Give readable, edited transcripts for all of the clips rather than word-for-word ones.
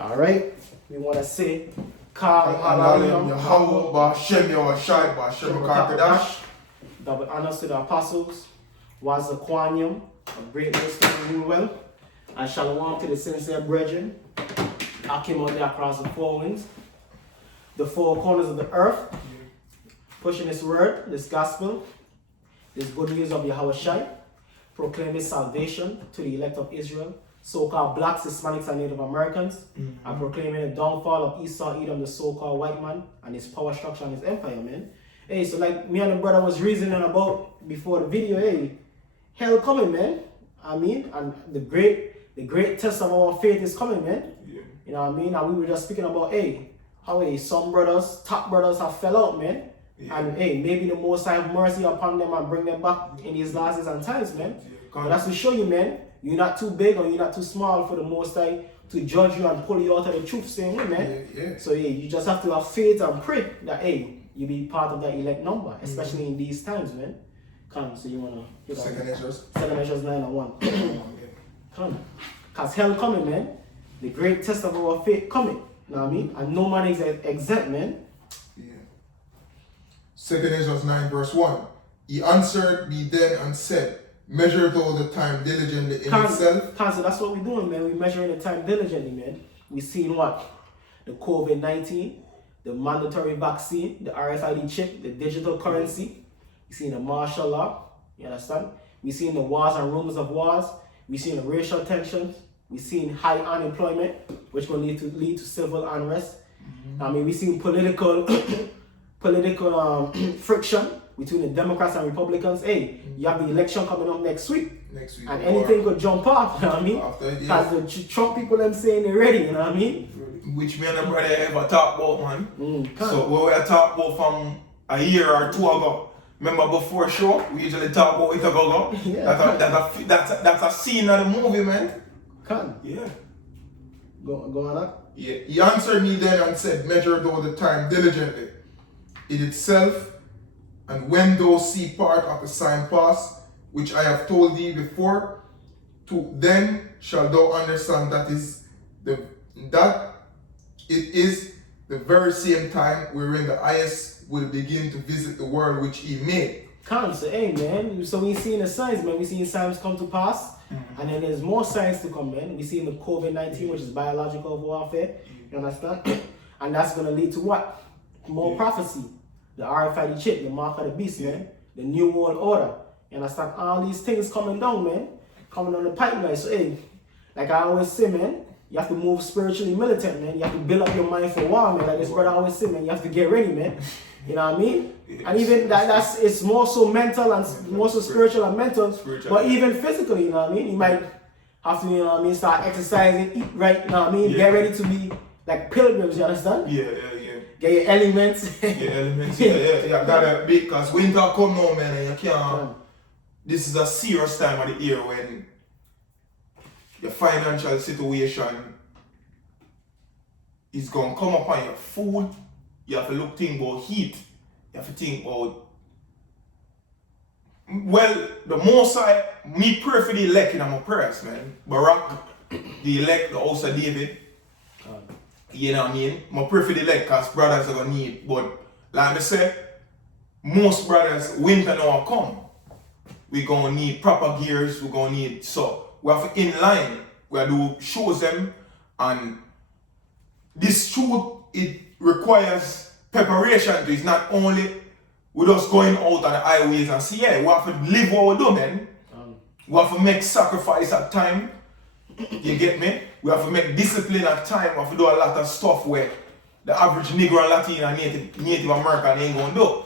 Alright, we want to say Kal Hallelujah, Yahweh, Ba'Shem, Yahushai, Ba'Shem, Kakadash. Double honors to the apostles, was the Quanium, a great wisdom and rule well, and shalom to the sincere brethren. I came out there across the four winds, the four corners of the earth, pushing this word, this gospel, this good news of Yahushai, proclaiming salvation to the elect of Israel, so-called blacks, Hispanics, and Native Americans, and proclaiming the downfall of Esau, Edom, the so-called white man, and his power structure and his empire, man. Hey, so like me and the brother was reasoning about before the video, hey, hell coming, man. I mean, and the great test of our faith is coming, man. Yeah. You know what I mean? And we were just speaking about, hey, how some brothers, top brothers have fell out, man. Yeah. And hey, maybe the Most High have mercy upon them and bring them back in these last days and times, man. Yeah. But that's to show you, man, you're not too big or you're not too small for the Most High to judge you and pull you out of the truth, same way, man. Yeah. So yeah, you just have to have faith and pray that, hey, you be part of that elect number, especially in these times, man. Come, so you wanna hit that? Second Ezra's. 2 Ezra 9 and 1. Come. Cause hell coming, man. The great test of our faith coming. You know what I mean? And no man is exempt, man. Yeah. 2 Ezra 9 verse 1. He answered me then and said, measure thou the time diligently in itself. So that's what we're doing, man. We're measuring the time diligently, man. We're seeing what? The COVID-19, the mandatory vaccine, the RFID chip, the digital currency. We're seeing the martial law. You understand? We're seeing the wars and rumors of wars. We're seeing the racial tensions. We're seeing high unemployment, which will lead to civil unrest. I mean, we're seeing political friction between the Democrats and Republicans. Hey, you have the election coming up next week. And anything could jump off, you know what I mean? Because the Trump people, them saying they're ready, you know what I mean? Which me and the brother ever talk about, man. So we were talk about from a year or two ago. Remember before show, we usually talk about it ago. Yeah. That's a scene of the movie, man. Yeah. Go on up. Yeah. He answered me then and said, measure thou the time diligently in itself, and when thou see part of the sign pass, which I have told thee before, then shall thou understand that it is the very same time wherein the highest will begin to visit the world which he made. So, hey, man. So we seeing the signs, man. We seeing signs come to pass, and then there's more signs to come, man. We seeing the COVID-19, which is biological warfare. You understand? And that's gonna lead to what? More prophecy. The RFID chip, the mark of the beast, man. The new world order. You understand? All these things coming down, man. Coming on the pipeline. So, hey, like I always say, man, you have to move spiritually militant, man. You have to build up your mind for war, man. Like this brother always say, man, you have to get ready, man. You know what I mean? And even it's more so mental and more so spiritual and mental, but even physically, you know what I mean? You might have to, you know what I mean, start exercising, eat right, you know what I mean? Get ready to be like pilgrims, you understand? Yeah. Get your elements. Yeah. Gotta be, because winter come now, man, and you can't. This is a serious time of the year when your financial situation is going to come upon your food. You have to think about heat. You have to think about, well, the most me pray for the elect in my prayers, man. Barack, the elect, the house of David. You know what I mean? I pray for the elect because brothers are going to need. But like I say, most brothers, winter now come. We're going to need proper gears. We're going to need, so we have to in line. We have to show them. And this truth, it requires preparation. It's not only we just going out on the highways and see, yeah, we have to live what we do, man. We have to make sacrifice at time. You get me? We have to make discipline at time. We have to do a lot of stuff where the average Negro and Latin and Native American ain't gonna do.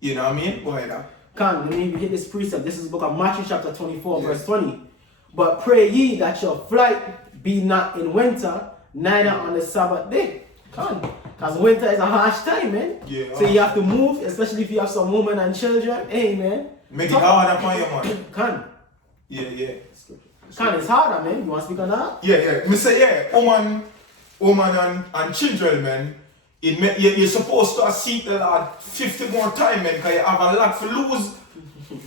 You know what I mean? Go ahead. Let me hit this precept. This is the book of Matthew chapter 24, verse 20. But pray ye that your flight be not in winter, neither on the Sabbath day. Because winter is a harsh time, man. Yeah. So you have to move, especially if you have some women and children. Hey, man. Make it hard upon you, man. Yeah. It's harder, man. You want to speak on that? Yeah. Me say, yeah, woman and children, man. You're supposed to seek the Lord 50 more time, man, because you have a lot to lose.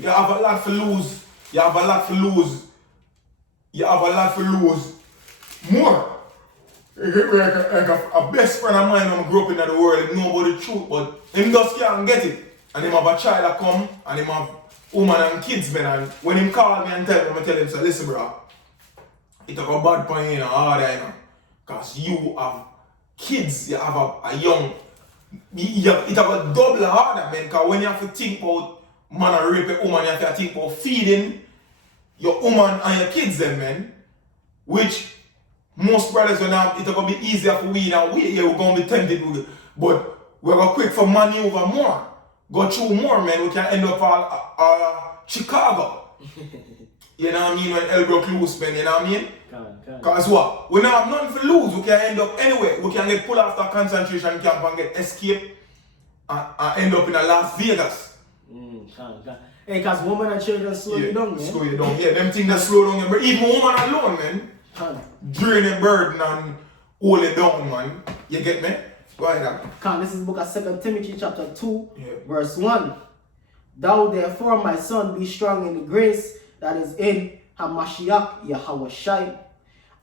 You have a lot to lose more. like a best friend of mine when I grew up in the world, he know about the truth, but him just can't get it. And him have a child that come, and him have woman and kids, man, and when him call me and tell me, I tell him, say, listen, bro, it's a bad point, you know, harder, you know, because you have kids, you have a young, it have a double harder, man, because when you have to think about man and rape a woman, you have to think about feeding your woman and your kids, then, man, which most brothers will now, it's going to be easier for we now. Yeah, we're going to be tempted with it. But we're going to quick for maneuver more. Go through more, man. We can end up all Chicago. You know what I mean? When Elbrook lose, man. You know what I mean? Because what? We don't have nothing to lose. We can end up anywhere. We can get pulled after a concentration camp and get escape and end up in a Las Vegas. Hey, because women and children slow you down, man. Slow you down. Yeah, them things that slow down your even woman alone, man. Drain the burden and hold it down, man. You get me? Go ahead. This is the book of 2 Timothy chapter 2, verse 1. Thou therefore, my son, be strong in the grace that is in Hamashiach Yahawashi,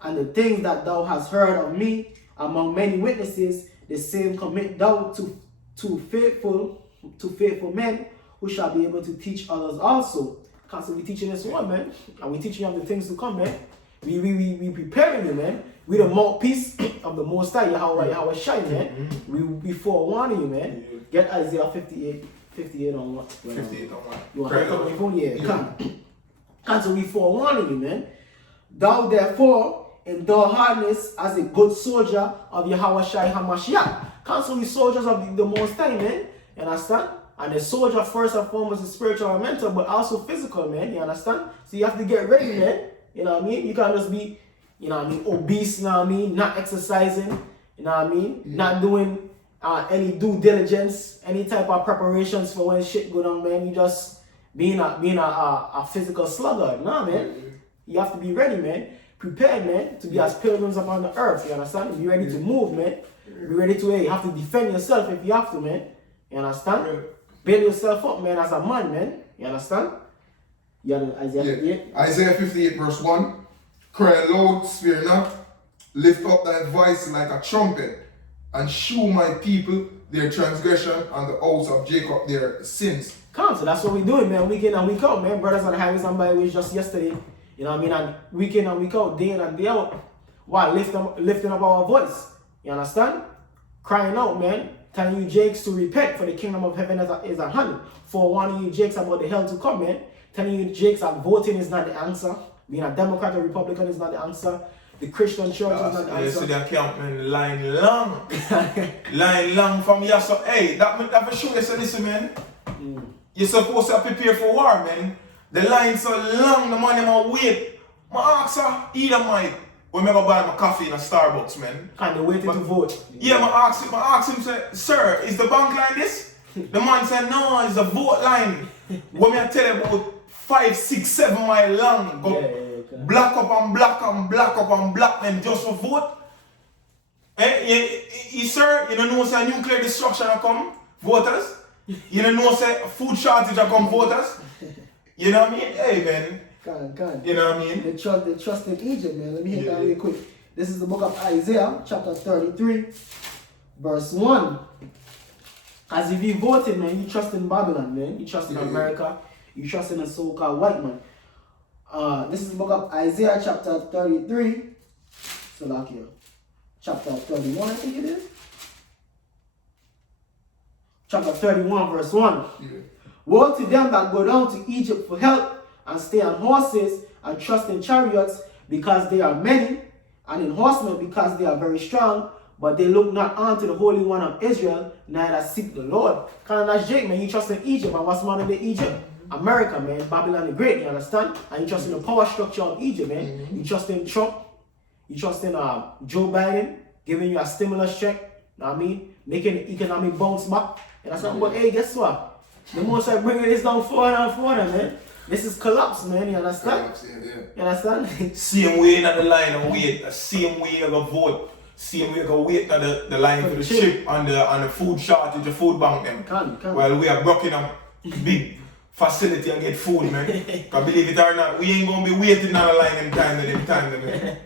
and the things that thou hast heard of me among many witnesses, the same commit thou to faithful men who shall be able to teach others also. Constantly teaching this one, man, and we teaching them the things to come, man. We preparing you, man. We the mouthpiece of the Most High, Yahweh Shai, man. We forewarning you, man. Get Isaiah 58 on what? 58 on what? You want to come on your phone? Yeah, come. So we forewarning you, man. Thou therefore endure hardness as a good soldier of Yahweh Shai HaMashiach. So we soldiers of the Most High, man. You understand? And the soldier first and foremost is spiritual and mental, but also physical, man. You understand? So you have to get ready, man. You know what I mean? You can't just be, you know what I mean, obese, you know what I mean? Not exercising, you know what I mean? Not doing any due diligence, any type of preparations for when shit go down, man. You just being a physical sluggard. Nah, man. You have to be ready, man. Prepared, man, to be as pilgrims upon the earth, you understand? Be ready to move, man. Be ready to, you have to defend yourself if you have to, man. You understand? Build yourself up, man, as a man, man. You understand? Isaiah 58? Isaiah 58 verse 1. Cry aloud, spare not. Lift up thy voice like a trumpet, and shew my people their transgression and the house of Jacob their sins. So that's what we're doing, man. Week in and week out, man. Brothers on the highways and byways just yesterday. You know what I mean? And week in and week out, day in and day out. Why? Lifting up our voice. You understand? Crying out, man. Telling you Jakes to repent, for the kingdom of heaven is at hand. Forewarning you Jakes about the hell to come, man. Telling you Jakes that voting is not the answer. Being a Democrat or Republican is not the answer. The Christian church is not the answer. You see the camp, man, line long. Line long from here. So, hey, that for sure, you say, listen, man. You're supposed to prepare for war, man. The line so long, the money might wait. I ask her, either might. When I go buy my coffee in a Starbucks, man. And they're waiting to vote. Yeah, I ask him, say, sir, is the bank line this? The man said, no, it's a vote line. When I tell you about 5, 6, 7 miles long, go black up and black and black up and black, and just for vote. Sir, you don't know say nuclear destruction will come, voters. You don't know say food shortage will come, voters. You know what I mean? Hey, man. You know what I mean? They trust in Egypt, man. Let me hit that really quick. This is the book of Isaiah, chapter 33, verse 1. As if you voted, man, you trust in Babylon, man. You trust in America. You trust in a so-called white man. This is the book of Isaiah, chapter 33. So, like here. Chapter 31, I think it is. Chapter 31, verse 1. Woe to them that go down to Egypt for help, and stay on horses, and trust in chariots, because they are many, and in horsemen, because they are very strong, but they look not unto the Holy One of Israel, neither seek the Lord. Kind of that's Jake, man. You trust in Egypt, and what's modern day Egypt? America, man. Babylon the Great, you understand? And you trust in the power structure of Egypt, man. You trust in Trump. You trust in Joe Biden giving you a stimulus check, know what I mean? Making the economic bounce back. You understand? But hey, guess what? The most I bring this down further and further, man. This is collapse, man. You understand? You understand? Same way that the line of wait, the same way you go vote, same way you go wait at the line for the ship and the food shortage, the food bank them. While we are blocking a big facility and get food, man. Because believe it or not, we ain't gonna be waiting on the line them time, man.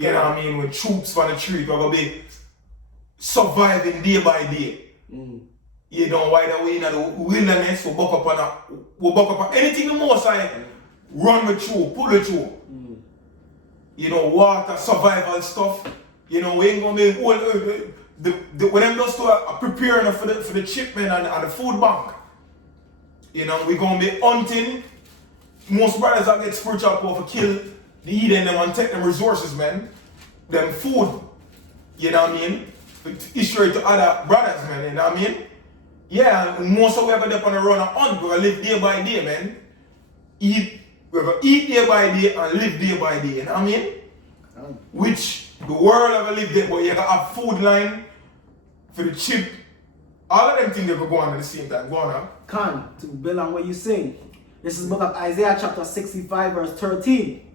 You know what I mean? When troops on the street are gonna be surviving day by day. You know why that we in the wilderness we buck up on anything the most I run with you, pull with you. You know, water, survival stuff. You know, we ain't gonna be when them just preparing for the shipment and the food bank. You know, we gonna be hunting. Most brothers that get spiritual power for kill the heathen them and take them resources, man. Them food. You know what I mean? Issue it to other brothers, man, you know what I mean? Yeah, and most of we ever dip on the run and hunt, we're gonna live day by day, man. We're gonna eat day by day and live day by day, you know what I mean? Which the world ever live there, but you gotta have food line for the chip. All of them things they could go on at the same time. Go on now. Khan, to build on what you saying. This is book of Isaiah chapter 65 verse 13.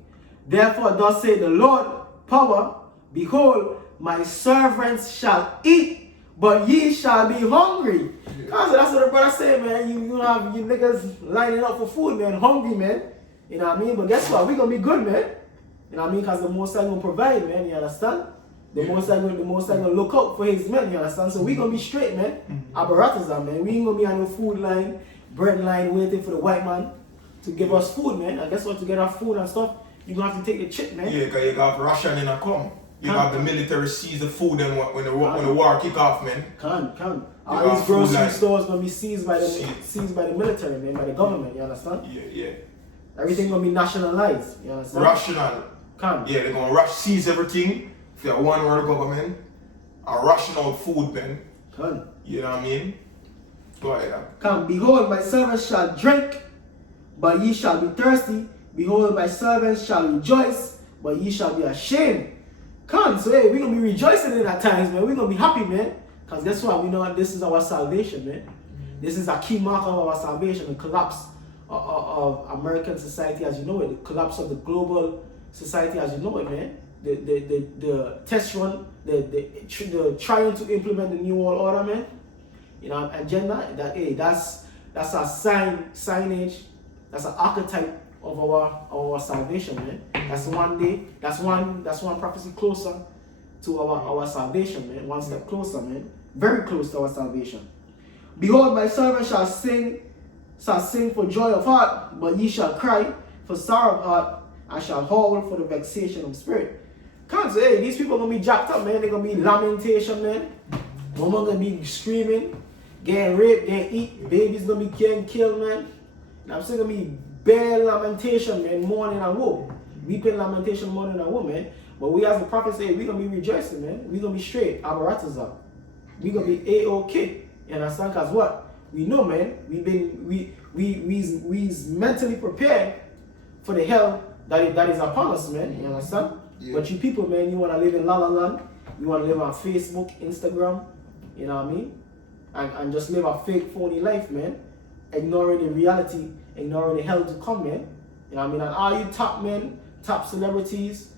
Therefore thus say the Lord power, behold, my servants shall eat, but ye shall be hungry. Yeah. So that's what the brother say, man. You have you niggas lining up for food, man, hungry, man. You know what I mean? But guess what? We gonna be good, man. You know what I mean? Because the Most High gonna provide, man. You understand? The Most High gonna look out for his men. You understand? So we gonna be straight, man. Abaratazam, man. We ain't gonna be on no food line, bread line, waiting for the white man to give us food, man. And guess what? To get our food and stuff, you gonna have to take the chip, man. Yeah, because you got Russian in a come. You have the military seize the food and when the war kick off, man. Can. All these grocery stores gonna be seized by the military, man, by the government. You understand? Yeah. Everything gonna be nationalized. You understand? Rational. Can. Yeah, they're gonna seize everything. If they're one world government, and ration out food, man. Can. You know what I mean? Go ahead. Come, behold, my servants shall drink, but ye shall be thirsty. Behold, my servants shall rejoice, but ye shall be ashamed. Come, so hey, we're gonna be rejoicing in at times, man. We're gonna be happy, man. Because guess what? We know this is our salvation, man. This is a key marker of our salvation, the collapse of American society as you know it, the collapse of the global society as you know it, man. The test run, the trying to implement the New World Order, man. You know, agenda, that's a signage, that's an archetype of our salvation, man. That's one prophecy closer to our salvation, man. One step closer, man. Very close to our salvation. Behold, my servant shall sing for joy of heart, but ye shall cry for sorrow of heart, and shall howl for the vexation of spirit. Can't say, hey, these people are gonna be jacked up, man. They're gonna be lamentation, man. Women gonna be screaming, getting raped, getting eat, babies gonna be getting killed, man. And I'm saying gonna be bare lamentation, man, mourning and woe. Weeping, lamentation, mourning and woe, man. But we as the prophet say, we gonna be rejoicing, man. We gonna be straight, abaratazam. We gonna be A-OK. You understand? Cause what? We know, man, we mentally prepared for the hell that is upon us, man. You understand? Yeah. But you people, man, you wanna live in La La Land, you wanna live on Facebook, Instagram, you know what I mean? And just live a fake, phony life, man. Ignoring the reality, ignoring the hell to come, man. You know what I mean? And all you top men, top celebrities,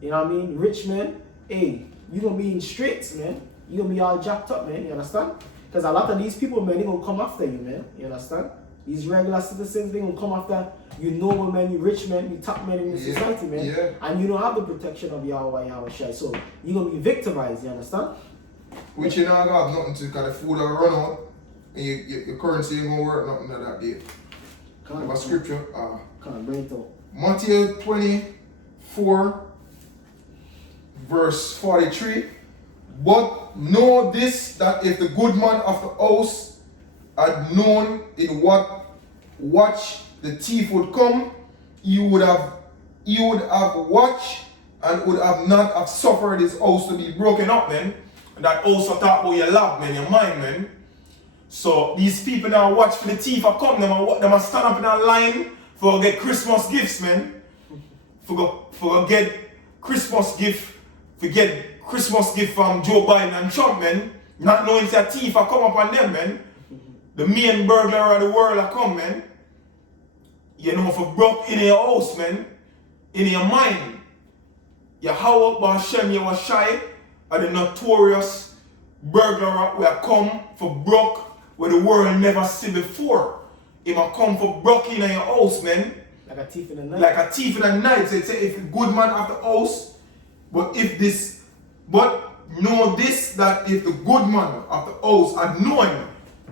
you know what I mean? Rich men, hey, you gonna be in straits, man. You gonna be all jacked up, man. You understand? Because a lot of these people, man, they gonna come after you, man. You understand? These regular citizens, they gonna come after you noble men, you rich men, you top men in the society, man. Yeah. And you don't have the protection of Yahweh Yahushai. So you gonna be victimized, you understand? Which you not have nothing to, because the food will run out and your currency ain't gonna work nothing of that day. Have a scripture. Can't bring it up. Matthew 24, verse 43. But know this, that if the good man of the house had known in what watch the thief would come, he would have watched and would have not have suffered his house to be broken up, man. And that also talk about your love, man, your mind, man. So these people now watch for the thief to come, them a stand up in a line for get Christmas gifts, man. For get Christmas gift, from Joe Biden and Trump, man. Not knowing that thief a come up on them, man. The main burglar of the world a come, man. You know, for broke in your house, man. In your mind. You how up by Hashem, you was shy. Are the notorious burglar who have come for broke where the world never see before. He might come for broke in your house, man. Like a thief in the night. Like a thief in the night. So say if a good man of the house But know this, that if the good man of the house had known,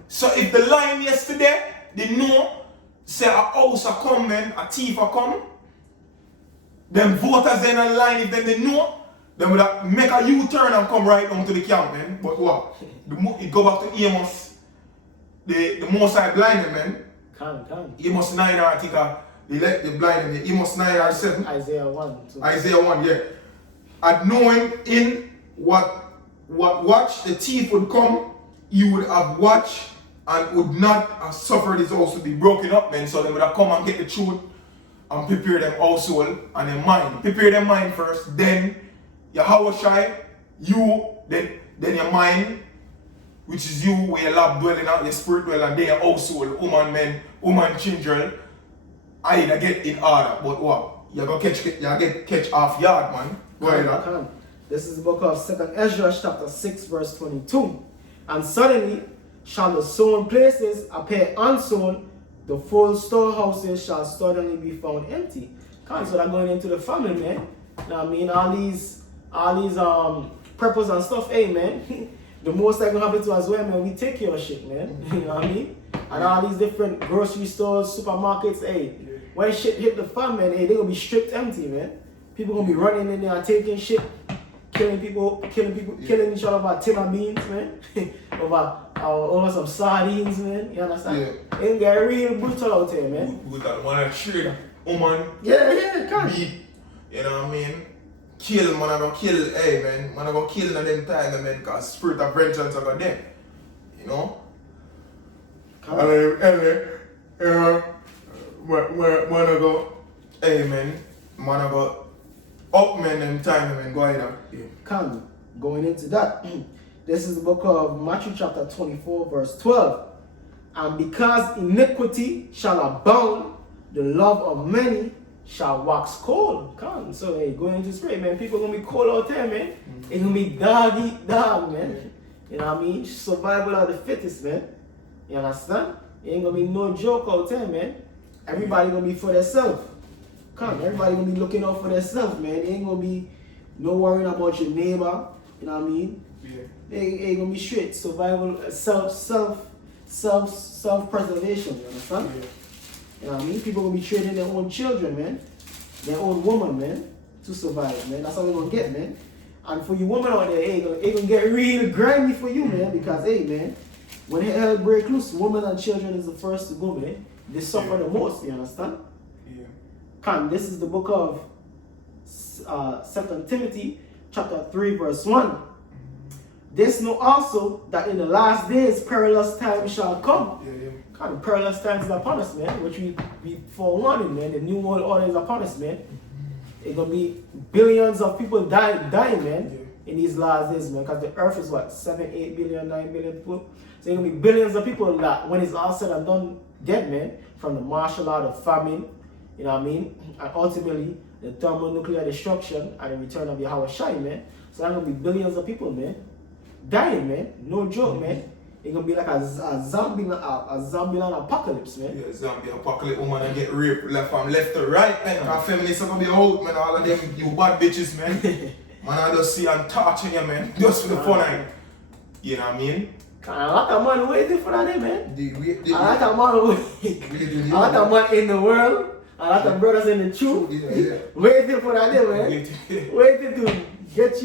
so if the line yesterday, they know, say a house a come, man, a thief a come, them voters in a line, if them they know, they would have make a U-turn and come right down to the camp, man. But what? It go back to Amos, the Most High blinded, man. Come. Amos 9 or I think the blinded, Amos 9 or 7. Isaiah 1. So. Isaiah 1, yeah. At knowing in what watch the thief would come, you would have watched and would not have suffered his house to be broken up, man. So they would have come and get the truth and prepare them household and their mind. Prepare their mind first, then your Yahushai, you, then your mind, which is you, where your love dwelling out, your spirit dwelling, then your household, woman, men, woman, children, either get in order. But what? You're gonna catch half yard, man. Go ahead. This is the book of 2nd Ezra, chapter 6, verse 22. And suddenly shall the sown places appear unsown, the full storehouses shall suddenly be found empty. So they're going into the famine, man. You know what I mean? All these preppers and stuff, hey, man. The most I gonna happen to as well, man. We take care of shit, man. You know what I mean? And all these different grocery stores, supermarkets, hey. When shit hit the fan, man, hey, they gonna be stripped empty, man. People gonna be running in there and taking shit, killing killing each other over tin of beans, man. over some sardines, man. You understand? Yeah. It get real brutal out here, man. We got one of the woman. Yeah, come. Beat, you know what I mean? Kill, man, I go kill, hey, man. Man, I go kill in them time, man, because spirit of vengeance are there. You know? Come. Man, I go, hey, man, I go up, man, them time, man, go ahead. Yeah. Come, going into that. This is the book of Matthew chapter 24, verse 12. And because iniquity shall abound, the love of many shall wax cold. Come, so hey, going into straight, man, people gonna be cold out there, man. It's gonna be dog eat dog, man. You know what I mean? Survival of the fittest, man. You understand? It ain't gonna be no joke out there, man. Everybody gonna be for themselves. Come, everybody gonna be looking out for themselves, man. It ain't gonna be no worrying about your neighbor. You know what I mean? Yeah. It ain't gonna be straight survival, self-preservation. You understand? Yeah. You know what I mean? People gonna be training their own children, man. Their own woman, man, to survive, man. That's how we gonna get, man. And for you women out there, it gonna get real grimy for you, man. Because, hey, man, when hell break loose, women and children is the first to go, man. They suffer the most, you understand? Yeah. Come, this is the book of 2 Timothy, chapter 3, verse 1. This know also that in the last days perilous times shall come. Yeah. Kind of perilous times is upon us, man, which we forewarning, man. The new world order is upon us, man. It's gonna be billions of people dying, man, in these last days, man. Because the earth is what, 7, 8 billion, 9 billion people. So it's gonna be billions of people that when it's all said and done, dead, man, from the martial law, the famine, you know what I mean? And ultimately the thermonuclear destruction and the return of Yahushai, man. So there's gonna be billions of people, man, dying, man. No joke, man. It's gonna be like a zombie land apocalypse, man. Yeah, zombie apocalypse, woman and get raped left from left to right, man. Because feminists are gonna be out, man. All of them, you bad bitches, man. Man, I just see and torture you, man. Just for the fun, like, you know what I mean? A lot of man waiting for that, man. The A lot of man waiting. A lot of man in the world. A lot of brothers in the truth. Yeah. Waiting for that, man. Waiting to get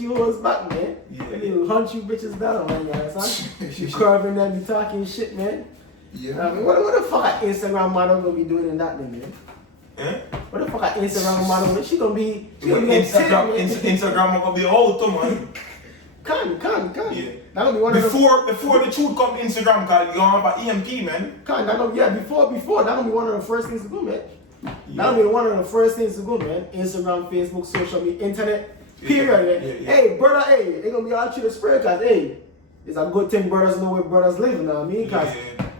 you hoes back, man. Yeah. And they'll hunt you bitches down, man. You understand? You curving them, you talking shit, man. Yeah. I mean, what the fuck an Instagram model gonna be doing in that, man? Eh? What the fuck an Instagram model? She gonna be Instagram gonna be out, man. Can. Yeah. That gonna be one of the Before the truth come Instagram, cause you gonna have an EMP, man. That gonna before that gonna be one of the first things to go, man. Yeah. That'll be one of the first things to go, man. Instagram, Facebook, social media, internet, period, man. Yeah. Hey, brother, hey, they gonna be all through the spread, cause hey, it's a good thing brothers know where brothers live, you know what I mean? Cause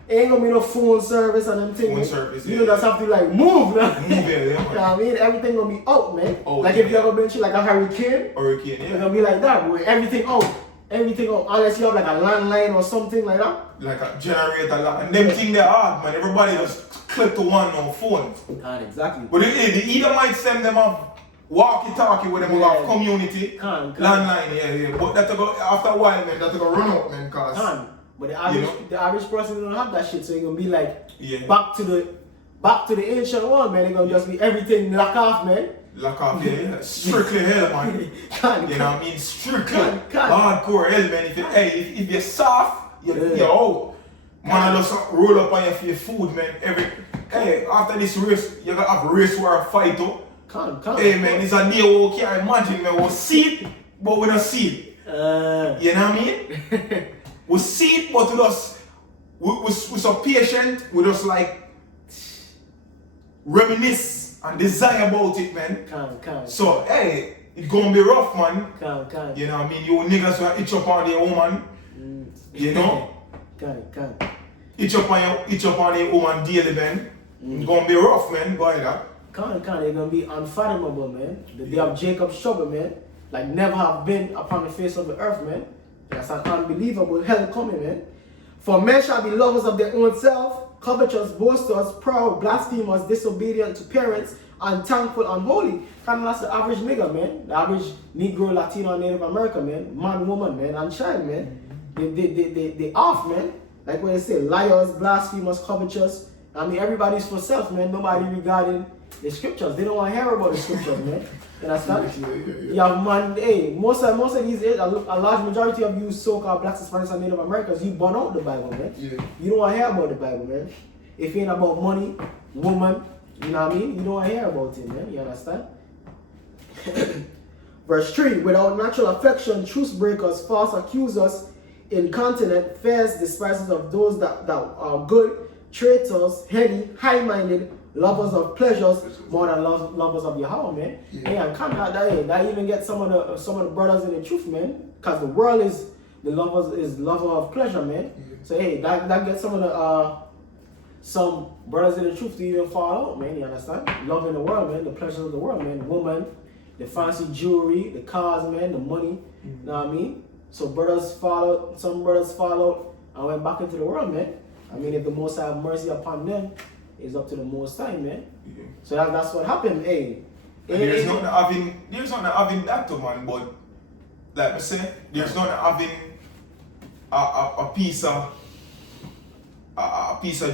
ain't gonna be no phone service and them things. Phone service, you know, just have to like move, man. Move, yeah, You know what I mean? Everything gonna be out, man. Out, like if you ever been through like a hurricane, Hurricane, it's yeah. gonna be like that, boy. Everything out. Unless you have like a landline or something like that. Like a generator, and them thing they hard, man. Everybody just clip to one on phone. God, exactly. But the Edomites send them off walkie-talkie with them, we Yeah. have community, Can. landline, yeah. But that go after a while, man, that go run out, man, cause Can. But the average person don't have that shit, so you're gonna be like Yeah. back to the ancient world, man. It's gonna just be everything lock off, man. lock off, yeah. Strictly hell, man. Can. You know what I mean? Strictly Can. hardcore hell, man. If you're soft, you're out. Man, I just roll up on you for your food, man. Hey, after this race, you gotta have a race war fight, though. Can. Hey, man, it's a day we can't imagine, man. We'll see it, but we don't see it. You know what I mean? We see it, but we're so patient, we just like reminisce and desire about it, man. Can. So, hey, it's gonna be rough, man. Can. You know what I mean? You niggas will itch up on their woman. You know? Can. Itch up on their woman daily, man. It's gonna be rough, man, boy, that. Can. They're gonna be unfathomable, man. The day of Jacob's trouble, man. Like never have been upon the face of the earth, man. That's an unbelievable hell coming, man. For men shall be lovers of their own self, covetous, boasters, proud, blasphemers, disobedient to parents, unthankful, unholy. Kind of that's the average nigga, man. The average Negro, Latino, Native American, man. Man, woman, man, and child, man. They off, man. Like what they say, liars, blasphemers, covetous. I mean, everybody's for self, man. Nobody regarding the scriptures. They don't want to hear about the scriptures, man. You understand? You have man, hey, most of these, a large majority of you so-called blacks, Hispanics, and Native Americans, you burn out the Bible, man. Yeah. You don't want to hear about the Bible, man. If it ain't about money, woman, you know what I mean? You don't want to hear about it, man. You understand? Verse 3, without natural affection, truce breakers, false accusers, incontinent, fairs, despisers of those that are good, traitors, heady, high-minded, lovers of pleasures more than lovers of Yahweh, man. Yeah. Hey, and come that even get some of the brothers in the truth, man. Cause the world is lover of pleasure, man. Yeah. So hey, that gets some of the some brothers in the truth to even fall out, man. You understand? Loving the world, man. The pleasures of the world, man. Woman, the fancy jewelry, the cars, man. The money. You know what I mean? So some brothers fall out and went back into the world, man. I mean, if the Most High have mercy upon them, it's up to the Most High, man. Yeah. So that's what happened, hey. There's not having that to man, but like I say, there's not having a piece of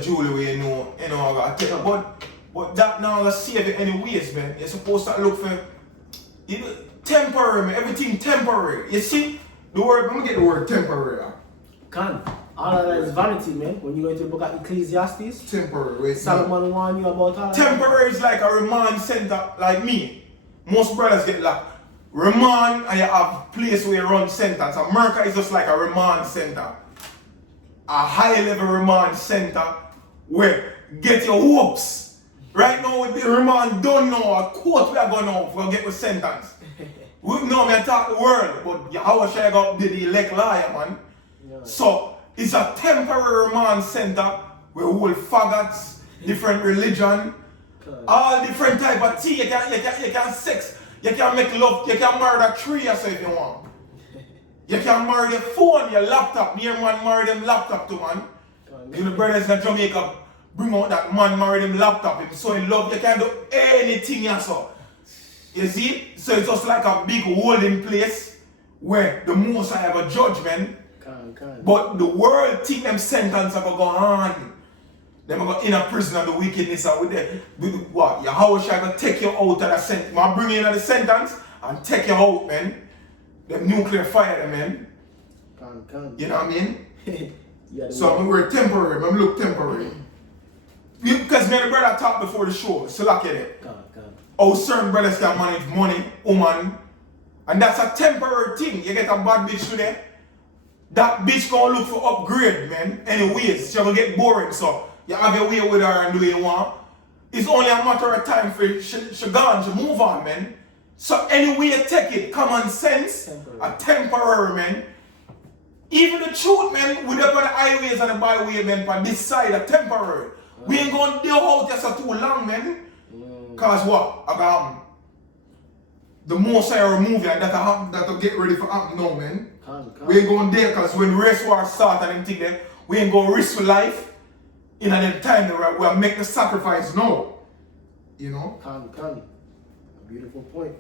jewelry where you know I gotta take it. But that now gonna save it anyways, man. You're supposed to look for temporary, man. Everything temporary. You see the word. I'm gonna get the word temporary. Can. All of that is vanity, man. When you go into the book of Ecclesiastes, Temporary. Wait, Solomon warned you about all of that. temporary is like a remand center, like me. Most brothers get locked. Remand, and you have place where you run sentence. America is just like a remand center. A high level remand center where get your hopes. Right now with the remand done now, a court we are going now for get the sentence. We know me attack the world, but how should I go be the elect liar, man? Yeah. So it's a temporary remand center where whole faggots, different religion, all different type of tea. You can sex, you can make love, you can marry a tree or so if you want. You can marry your phone, your laptop. Near man marry them laptop to man. You know, brothers in Jamaica bring out that man marry them laptop. Him so in love, you can do anything you saw. You see? So it's just like a big holding place where the Most High have a judgment. But the world think them sentence are going to go on. Them are going in a prison of the wickedness with what? Yahweh shall going to take you out of the sentence. I bring you into the sentence and take you out, man. Them nuclear fire, them, man. You know what I mean? So I'm we're temporary. I'm look temporary. Because me and the brother talked before the show. So look at it. How certain brothers can manage money, woman, and that's a temporary thing. You get a bad bitch today. That bitch gonna look for upgrade, man. Anyways, she gonna get boring, so you have your way with her and do what you want. It's only a matter of time for she gone, she move on, man. So anyway you take it, common sense, a temporary, man. Even the truth, man, we up on the highways and the byway, man, on this side, a temporary. We ain't gonna deal out there so too long, man. Cause what? I got the most I remove it, That'll get ready for happen now, man. We We ain't going there because when race war start and everything there, we ain't gonna risk for life in a time where we'll make the sacrifice now. You know? Beautiful point.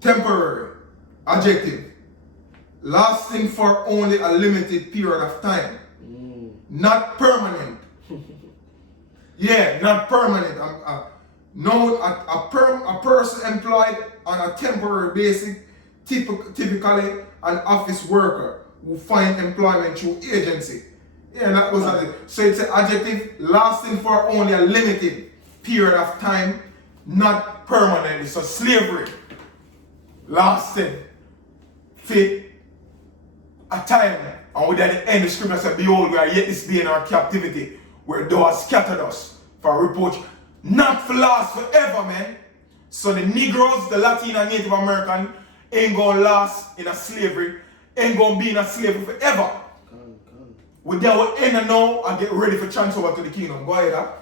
Temporary. Adjective. Lasting for only a limited period of time. Not permanent. Yeah, not permanent. No, a person employed on a temporary basis, typically an office worker who find employment through agency. Yeah, that was it. So it's an adjective lasting for only a limited period of time, not permanently. So slavery, lasting, fit, a time. And with the end, the scripture said, behold, we are yet this day in our captivity, where thou hast scattered us for reproach, not for last forever, man. So the Negroes, the Latin and Native American, ain't gonna last in a slavery, ain't gonna be in a slavery forever. With that will end and now and get ready for transfer to the kingdom. Go ahead, huh?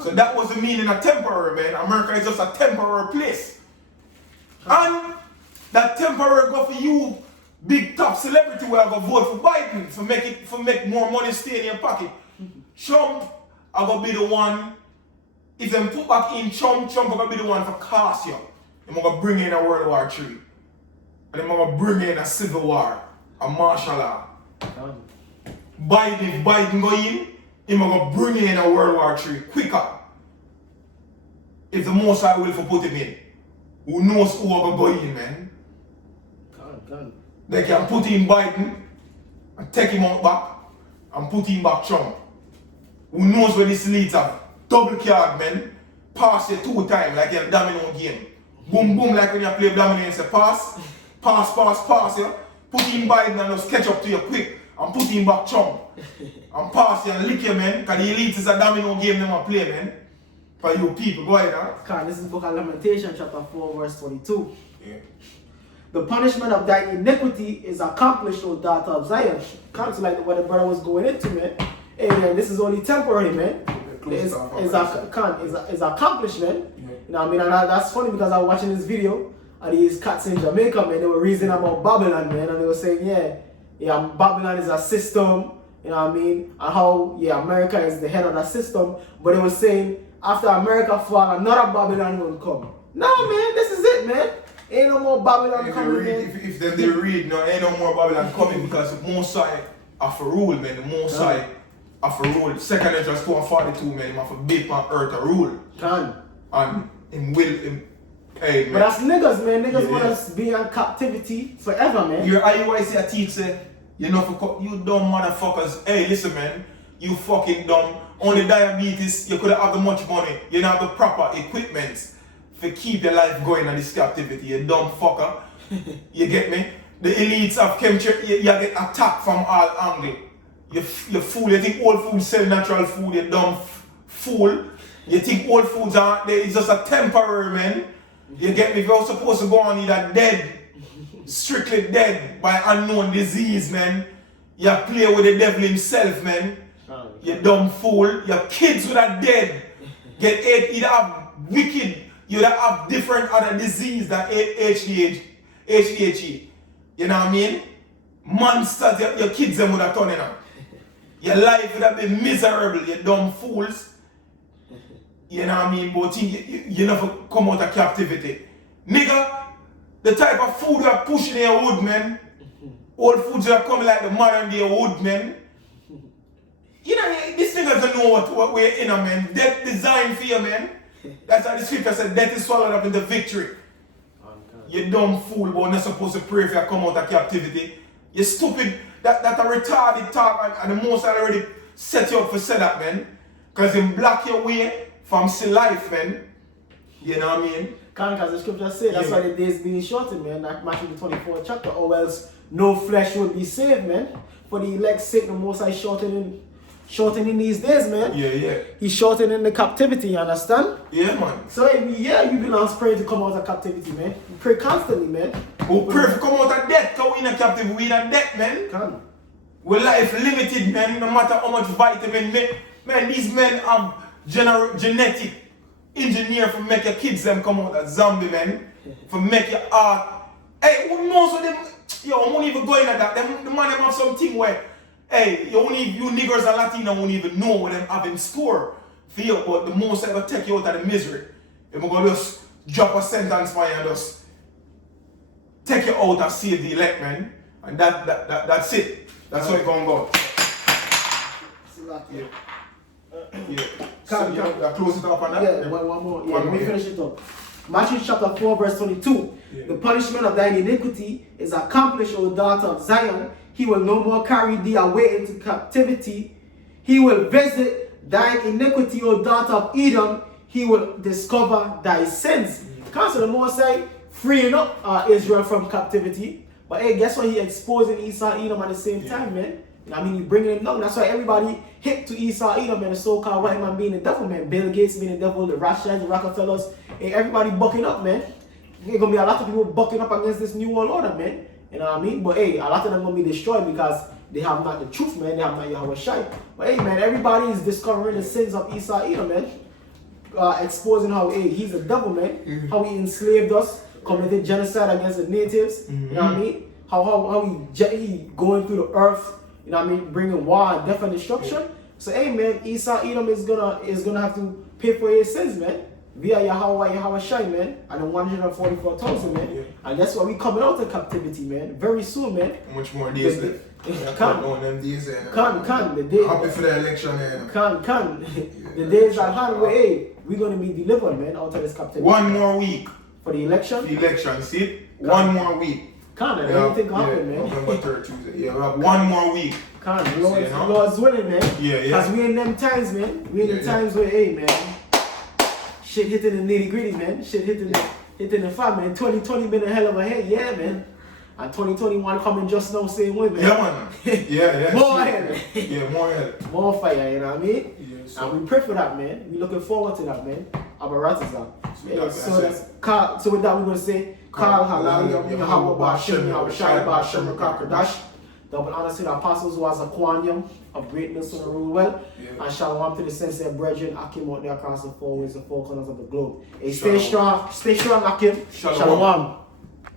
So that was the meaning of temporary, man. America is just a temporary place. And that temporary go for you, big top celebrity who are gonna vote for Biden for make more money stay in your pocket. Trump are gonna be the one. If them put back in Trump are gonna be the one for cast you. They're gonna bring in a World War III. And they're gonna bring in a civil war, a martial law. Biden, if Biden go in, he's gonna bring in a World War III quicker. If the Most High will for put him in. Who knows who are gonna go in, man? They can put in Biden and take him out back and put him back Trump. Who knows where this leads up? Double card, man. Pass you 2 times like in a domino game. Boom, boom, like when you play domino and say pass, pass you. Put in Biden and just catch up to you quick and put him back Trump. And pass you and lick you, man. Because the elite is a domino game they want play, man. For you people, go ahead, huh? This is the book of Lamentation, chapter 4, verse 22. Yeah. The punishment of thy iniquity is accomplished, O daughter of Zion. Kind of like what the brother was going into, man. Hey, man, this is only temporary, man. It's accomplishment. Yeah. You know what I mean? And that's funny because I was watching this video of these cats in Jamaica, man. They were reasoning about Babylon, man. And they were saying, yeah, Babylon is a system, you know what I mean? And how, America is the head of that system. But they were saying, after America fall, another Babylon will come. No, man, this is it, man. Ain't no more Babylon coming, man. If they read, no, ain't no more Babylon coming because the Most High are for rule, man. The Most High are for rule. 2 Corinthians 2:42, man. He have for big on earth to rule. And in will, hey, man. But that's niggas, man. Niggas want us to be in captivity forever, man. Your IUIC teacher, you know, you dumb motherfuckers. Hey, listen, man. You fucking dumb. Only diabetes, you could have the much money. You don't have the proper equipment to keep your life going in this captivity, you dumb fucker. You get me? The elites of chemistry, you get attacked from all angles. You fool, you think old food sell natural food, you dumb fool. You think old foods are there, it's just a temporary, man. You get me? If you're supposed to go on, you're dead. Strictly dead by unknown disease, man. You play with the devil himself, man. You dumb fool. Your kids would have dead. Get AIDS, you'd have wicked. You'd have different other disease than HDHE. You know what I mean? Monsters, your kids them would have turned on. Your life would have been miserable, you dumb fools. You know what I mean? But you never come out of captivity. Nigga, the type of food you are pushing in your wood, man. Old foods are coming like the modern day wood, man. You know, these niggas don't know what we're in, man. Death designed for you, man. That's how the scripture said, death is swallowed up into victory. You dumb fool, but you're not supposed to pray if you come out of captivity. You stupid, that a retarded talk, and the Most High already set you up for say that, man. Because he block your way from see life, man. You know what I mean? Because the scripture says that's why the days being shortened, man. Like Matthew the 24th chapter, or else no flesh would be saved, man. For the elect's sake, the Most High shortening these days, man. Yeah. He's shortening the captivity, you understand? Yeah, man. So, you belong praying to come out of captivity, man. You pray constantly, man. We pray to come out of death, because we in a captivity, we in a death, man. We're life limited, man, no matter how much vitamin, man, these men have genetic engineer for make your kids them come out as zombie, man. For make your heart. Hey, who knows what them, yo, I won't even go in at that. The man them have something where, hey, you niggers and Latino won't even know what them have in store for you, but the most I ever take you out of the misery. They're gonna just drop a sentence for you and just take you out and save the elect, man. And that's it. That's how it's gonna go. Yeah. Yeah. So you close it up on that? Yeah, one more. Yeah, let me yeah. finish it up. Matthew chapter 4, verse 22. Yeah. The punishment of thine iniquity is accomplished, O daughter of Zion. He will no more carry thee away into captivity. He will visit thine iniquity, O daughter of Edom. He will discover thy sins. Because the Most High freeing up Israel from captivity. But hey, guess what? He exposing Esau and Edom at the same time, man. I mean, he bringing them down. That's why everybody hip to Esau, Edom, and the so-called white man being the devil, man. Bill Gates being the devil, the Rothschilds, the Rockefellers, and everybody bucking up, man. There's gonna be a lot of people bucking up against this new world order, man. You know what I mean? But hey, a lot of them gonna be destroyed because they have not the truth, man. They have not Yahweh Shai. But hey, man, everybody is discovering the sins of Esau, Edom, man. Exposing how hey, he's a devil, man. How he enslaved us, committed genocide against the natives. You know what I mean? How he going through the earth. You know what I mean? Bringing war, death, and destruction. So, hey, man, Esau, Edom is gonna have to pay for his sins, man. Via Yahweh Shai, man. And the 144,000, man. Yeah. And that's why we coming out of captivity, man. Very soon, man. How much more days left? Come. Them days, Come. The day. Happy for the election, man. Come. The days at hand where, hey, we're gonna be delivered, man, out of this captivity. One more week. For the election? The election, see? One more week. Can't anything happen, man. November 3rd, Tuesday. Yeah, we have one more week. Can't. Lord's willing, man. Yeah. Because we in them times, man. We in the times where, hey, man, shit hitting the nitty gritty, man. Shit hitting the fan, man. 2020 been a hell of a hit, yeah, man. And 2021 coming just now, same way, man. Yeah, man. Yeah. More hell. Yeah, more hell. More fire, you know what I mean? Yeah, so and we pray for that, man. We looking forward to that, man. Abaratazar. So So with that, we're going to say, Kal Halal Yahweh Bashem Yahweh Shai Bashem Rakakadash. Double honor to the apostles who has a quanium of greatness to the rule well. Yeah. And shalom to the sincere brethren, Akim out there across the four winds, the four corners of the globe. Hey, stay strong, Akim. Shalom. Shalom.